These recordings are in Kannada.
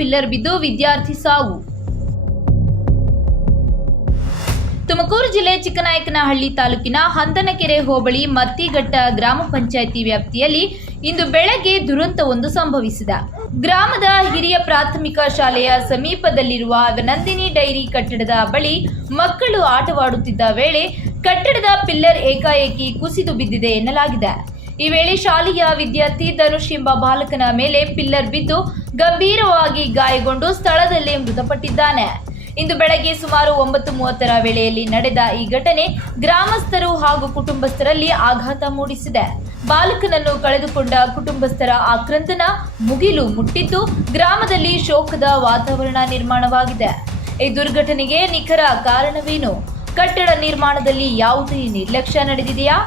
ಪಿಲ್ಲರ್ ಬಿದ್ದು ವಿದ್ಯಾರ್ಥಿ ಸಾವು. ತುಮಕೂರು ಜಿಲ್ಲೆ ಚಿಕ್ಕನಾಯಕನಹಳ್ಳಿ ತಾಲೂಕಿನ ಹಂದನಕೆರೆ ಹೋಬಳಿ ಮತ್ತಿಘಟ್ಟ ಗ್ರಾಮ ಪಂಚಾಯಿತಿ ವ್ಯಾಪ್ತಿಯಲ್ಲಿ ಇಂದು ಬೆಳಗ್ಗೆ ದುರಂತವೊಂದು ಸಂಭವಿಸಿದೆ. ಗ್ರಾಮದ ಹಿರಿಯ ಪ್ರಾಥಮಿಕ ಶಾಲೆಯ ಸಮೀಪದಲ್ಲಿರುವ ನಂದಿನಿ ಡೈರಿ ಕಟ್ಟಡದ ಬಳಿ ಮಕ್ಕಳು ಆಟವಾಡುತ್ತಿದ್ದ ವೇಳೆ ಕಟ್ಟಡದ ಪಿಲ್ಲರ್ ಏಕಾಏಕಿ ಕುಸಿದು ಬಿದ್ದಿದೆ ಎನ್ನಲಾಗಿದೆ. ಈ ವೇಳೆ ಶಾಲೆಯ ವಿದ್ಯಾರ್ಥಿ ಧನುಷ್ ಎಂಬ ಬಾಲಕನ ಮೇಲೆ ಪಿಲ್ಲರ್ ಬಿದ್ದು ಗಂಭೀರವಾಗಿ ಗಾಯಗೊಂಡು ಸ್ಥಳದಲ್ಲೇ ಮೃತಪಟ್ಟಿದ್ದಾನೆ. ಇಂದು ಬೆಳಗ್ಗೆ ಸುಮಾರು 9:30 ವೇಳೆಯಲ್ಲಿ ನಡೆದ ಈ ಘಟನೆ ಗ್ರಾಮಸ್ಥರು ಹಾಗೂ ಕುಟುಂಬಸ್ಥರಲ್ಲಿ ಆಘಾತ ಮೂಡಿಸಿದೆ. ಬಾಲಕನನ್ನು ಕಳೆದುಕೊಂಡ ಕುಟುಂಬಸ್ಥರ ಆಕ್ರಂದನ ಮುಗಿಲು ಮುಟ್ಟಿದ್ದು ಗ್ರಾಮದಲ್ಲಿ ಶೋಕದ ವಾತಾವರಣ ನಿರ್ಮಾಣವಾಗಿದೆ. ಈ ದುರ್ಘಟನೆಗೆ ನಿಖರ ಕಾರಣವೇನು, ಕಟ್ಟಡ ನಿರ್ಮಾಣದಲ್ಲಿ ಯಾವುದೇ ನಿರ್ಲಕ್ಷ್ಯ ನಡೆದಿದೆಯಾ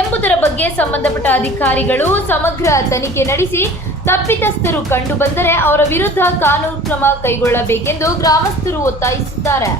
ಎಂಬುದರ ಬಗ್ಗೆ ಸಂಬಂಧಪಟ್ಟ ಅಧಿಕಾರಿಗಳು ಸಮಗ್ರ ತನಿಖೆ ನಡೆಸಿ ತಪ್ಪಿತಸ್ಥರು ಕಂಡು ಬಂದರೆ ಅವರ ವಿರುದ್ಧ ಕಾನೂನು ಕ್ರಮ ಕೈಗೊಳ್ಳಬೇಕೆಂದು ಗ್ರಾಮಸ್ಥರು ಒತ್ತಾಯಿಸಿದ್ದಾರೆ.